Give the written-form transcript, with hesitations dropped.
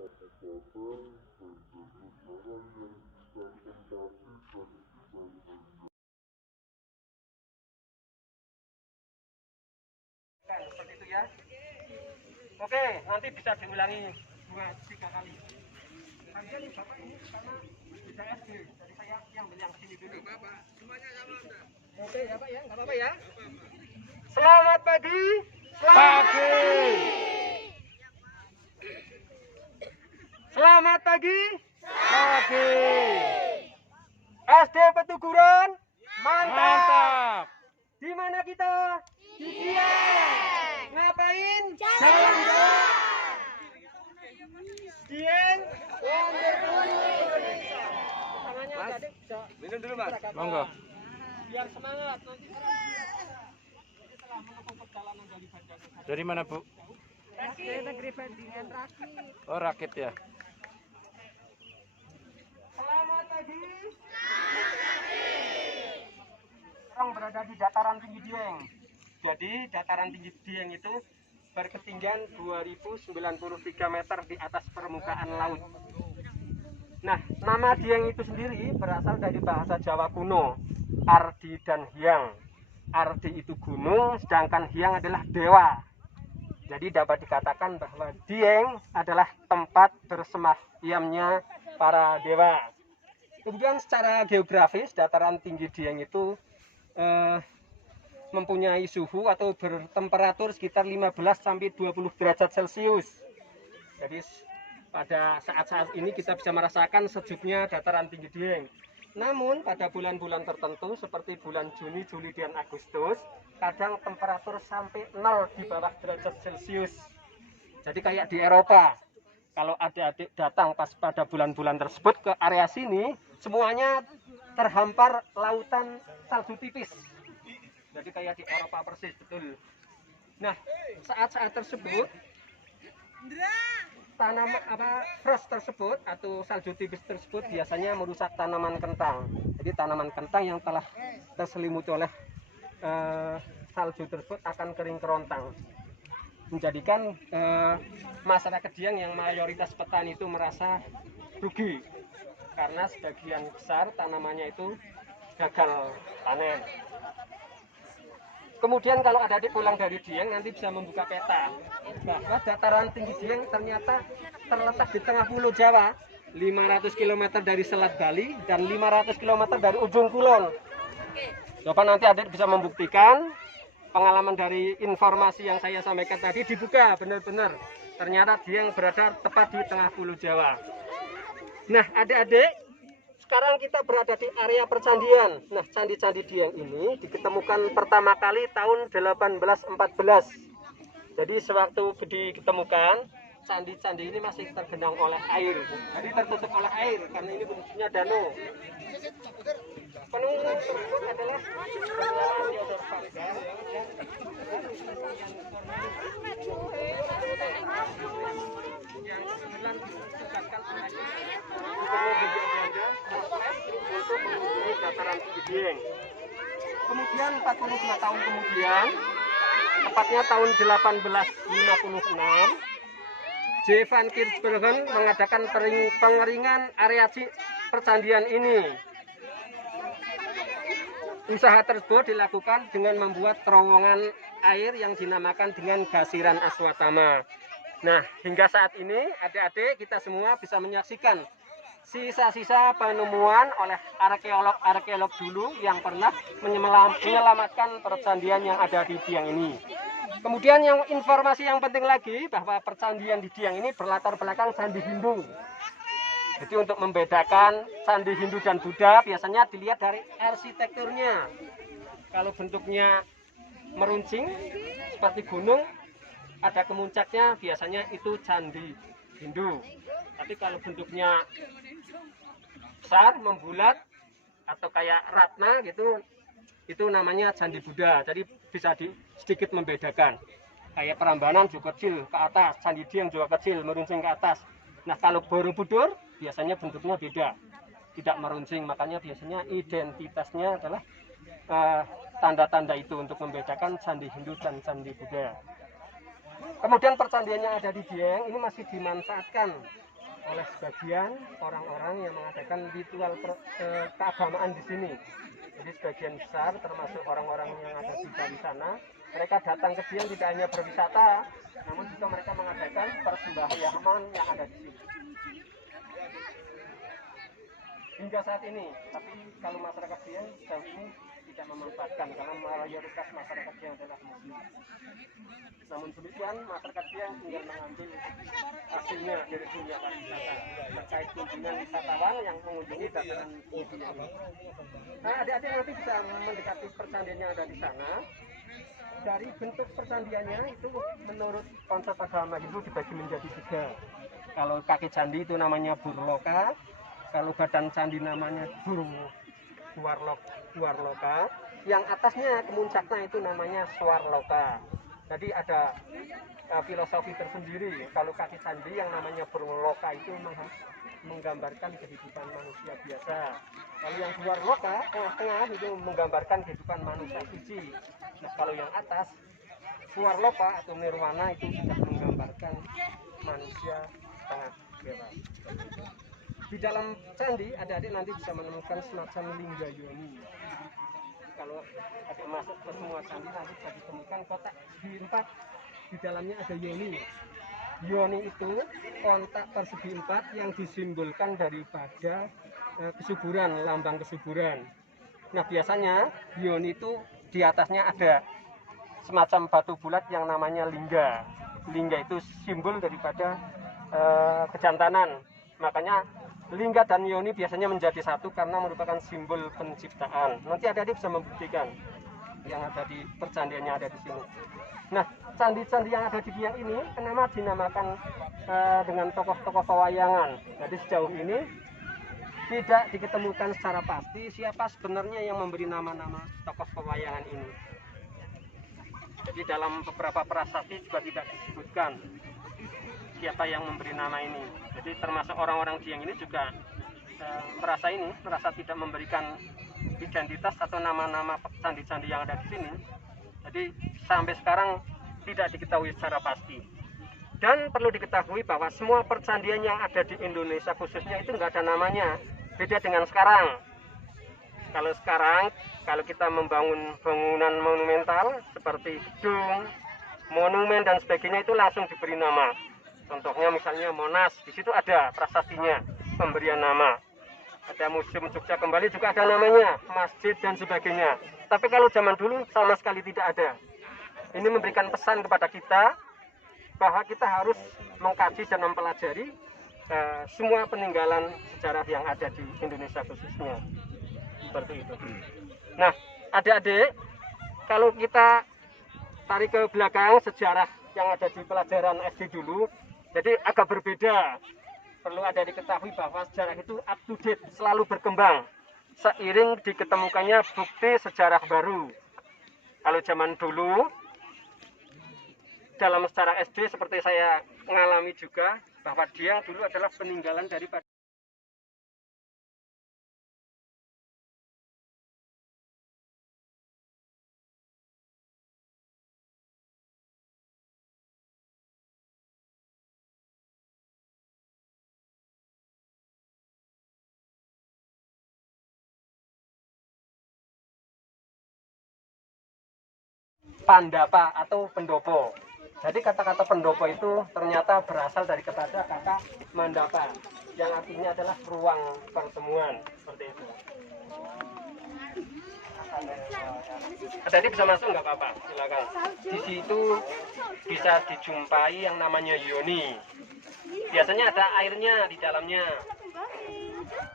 Seperti itu ya. Oke, nanti bisa diulangi 2-3 kali. Kalian Bapak ini sama bisa SD, jadi saya yang sini dulu. Semuanya sama udah. Oke ya Pak ya, nggak apa-apa ya. Selamat pagi. Pagi. Selamat pagi. Pagi. SD Petuguran. Mantap. Mantap. Di mana kita? Di Dieng. Ngapain? Jalan-jalan. Dieng. Wonderful Indonesia. Tangannya Mas, adik bisa minum dulu Mas. beragam. Monggo. Biar semangat nanti. Setelah menempuh perjalanan dari Banjar ke sana. Dari mana Bu? SD Negeri Bandingan Rakit. Oh Rakit ya. Selamat pagi. Sekarang berada di dataran tinggi Dieng. Jadi dataran tinggi Dieng itu berketinggian 2093 meter di atas permukaan laut. Nah, nama Dieng itu sendiri berasal dari bahasa Jawa kuno, Ardi dan Hyang. Ardi itu gunung, sedangkan Hyang adalah dewa. Jadi dapat dikatakan bahwa Dieng adalah tempat bersemayamnya para dewa. Kemudian secara geografis, dataran tinggi Dieng itu mempunyai suhu atau bertemperatur sekitar 15 sampai 20 derajat Celcius. Jadi pada saat-saat ini kita bisa merasakan sejuknya dataran tinggi Dieng. Namun pada bulan-bulan tertentu seperti bulan Juni, Juli, dan Agustus, kadang temperatur sampai 0 di bawah derajat Celcius. Jadi kayak di Eropa, kalau adik-adik datang pas pada bulan-bulan tersebut ke area sini, semuanya terhampar lautan salju tipis. Jadi kayak di Eropa persis, betul. Nah, saat-saat tersebut tanaman frost tersebut atau salju tipis tersebut biasanya merusak tanaman kentang. Jadi tanaman kentang yang telah terselimuti oleh salju tersebut akan kering kerontang, menjadikan masyarakat Dieng yang mayoritas petani itu merasa rugi karena sebagian besar tanamannya itu gagal panen. Kemudian kalau adik-adik pulang dari Dieng nanti bisa membuka peta bahwa dataran tinggi Dieng ternyata terletak di tengah pulau Jawa, 500 km dari Selat Bali dan 500 km dari ujung kulon. Coba nanti adik bisa membuktikan pengalaman dari informasi yang saya sampaikan tadi dibuka benar-benar. Ternyata Dieng berada tepat di tengah pulau Jawa. Nah adik-adik, sekarang kita berada di area percandian. Nah, candi-candi Dieng ini ditemukan pertama kali tahun 1814. Jadi sewaktu ditemukan, candi-candi ini masih tergenang oleh air. Jadi tertutup oleh air karena ini bentuknya danau. Penunggu tersebut adalah Benyamin Theodor Varga yang kebetulan ditugaskan oleh Gubernur Hindia Belanda untuk mengunjungi dataran tinggi Dieng. Kemudian 42 tahun kemudian, tepatnya tahun 1856, J. van Kirsbergen mengadakan pengeringan area percandian ini. Usaha tersebut dilakukan dengan membuat terowongan air yang dinamakan dengan Gasiran Aswatama. Nah, hingga saat ini adik-adik kita semua bisa menyaksikan sisa-sisa penemuan oleh arkeolog dulu yang pernah menyelamatkan percandian yang ada di Dieng ini. Kemudian informasi yang penting lagi bahwa percandian di Dieng ini berlatar belakang Candi Hindu. Jadi untuk membedakan Candi Hindu dan Buddha biasanya dilihat dari arsitekturnya. Kalau bentuknya meruncing seperti gunung, ada kemuncaknya, biasanya itu Candi Hindu. Tapi kalau bentuknya besar, membulat, atau kayak ratna gitu, itu namanya Candi Buddha. Jadi bisa sedikit membedakan. Kayak Prambanan juga kecil ke atas, Candi Dieng juga kecil, meruncing ke atas. Nah kalau Borobudur biasanya bentuknya beda, tidak meruncing, makanya biasanya identitasnya adalah tanda-tanda itu untuk membedakan Candi Hindu dan Candi Buddha. Kemudian percandian yang ada di Dieng ini masih dimanfaatkan oleh sebagian orang-orang yang mengadakan ritual keagamaan di sini. Jadi sebagian besar termasuk orang-orang yang ada di sana, mereka datang ke Dieng tidak hanya berwisata, namun juga mereka mengadakan persembahyangan yang ada di sini. Hingga saat ini, tapi kalau masyarakat Dieng sejauh ini tidak memanfaatkan karena mayoritas masyarakat Dieng adalah Muslim. Namun demikian, masyarakat Dieng tinggal mengambil hasilnya dari dunia pariwisata terkait kunjungan wisatawan yang mengunjungi dataran tinggi ini. Nah, adik-adik nanti bisa mendekati percandian yang ada di sana. Dari bentuk percandiannya itu menurut konsep agama Hindu dibagi menjadi 3. Kalau kaki candi itu namanya Burloka, kalau badan candi namanya Dwarloka, yang atasnya kemuncaknya itu namanya Swarloka. Jadi ada filosofi tersendiri. Kalau kaki candi yang namanya Burloka itu menggambarkan kehidupan manusia biasa. Kalau yang Dwarloka tengah-tengah itu menggambarkan kehidupan manusia suci. Nah, kalau yang atas Swarloka atau Nirwana itu sudah menggambarkan manusia sangat bebas. Di dalam candi, adik-adik nanti bisa menemukan semacam lingga yoni. Kalau adik masuk ke semua candi nanti bisa ditemukan kotak persegi 4, di dalamnya ada yoni. Yoni itu kotak persegi 4 yang disimbolkan daripada kesuburan, lambang kesuburan. Nah, biasanya yoni itu di atasnya ada semacam batu bulat yang namanya lingga. Lingga itu simbol daripada kejantanan. Makanya lingga dan yoni biasanya menjadi satu karena merupakan simbol penciptaan. Nanti adik-adik bisa membuktikan yang ada di percandian yang ada di sini. Nah, candi-candi yang ada di Dieng ini kenapa dinamakan dengan tokoh-tokoh pewayangan. Jadi sejauh ini tidak diketemukan secara pasti siapa sebenarnya yang memberi nama-nama tokoh pewayangan ini. Jadi dalam beberapa prasasti juga tidak disebutkan siapa yang memberi nama ini. Jadi termasuk orang-orang Dieng ini juga merasa tidak memberikan identitas atau nama-nama candi-candi yang ada di sini. Jadi sampai sekarang tidak diketahui secara pasti. Dan perlu diketahui bahwa semua percandian yang ada di Indonesia khususnya itu nggak ada namanya. Beda dengan sekarang. Kalau sekarang, kalau kita membangun bangunan monumental seperti gedung, monumen dan sebagainya itu langsung diberi nama. Contohnya misalnya Monas, di situ ada prasastinya, pemberian nama. Ada Museum Jogja Kembali juga ada namanya, masjid dan sebagainya. Tapi kalau zaman dulu sama sekali tidak ada. Ini memberikan pesan kepada kita bahwa kita harus mengkaji dan mempelajari semua peninggalan sejarah yang ada di Indonesia khususnya. Seperti itu. Nah, adik-adik, kalau kita tarik ke belakang sejarah yang ada di pelajaran SD dulu, jadi agak berbeda. Perlu ada diketahui bahwa sejarah itu up to date, selalu berkembang seiring diketemukannya bukti sejarah baru. Kalau zaman dulu dalam sejarah SD seperti saya mengalami juga bahwa Dieng dulu adalah peninggalan daripada Pandapa atau pendopo. Jadi kata-kata pendopo itu ternyata berasal dari kata mandapa, yang artinya adalah ruang pertemuan, seperti itu. Tadi bisa masuk nggak apa-apa, silakan. Di situ bisa dijumpai yang namanya yoni. Biasanya ada airnya di dalamnya.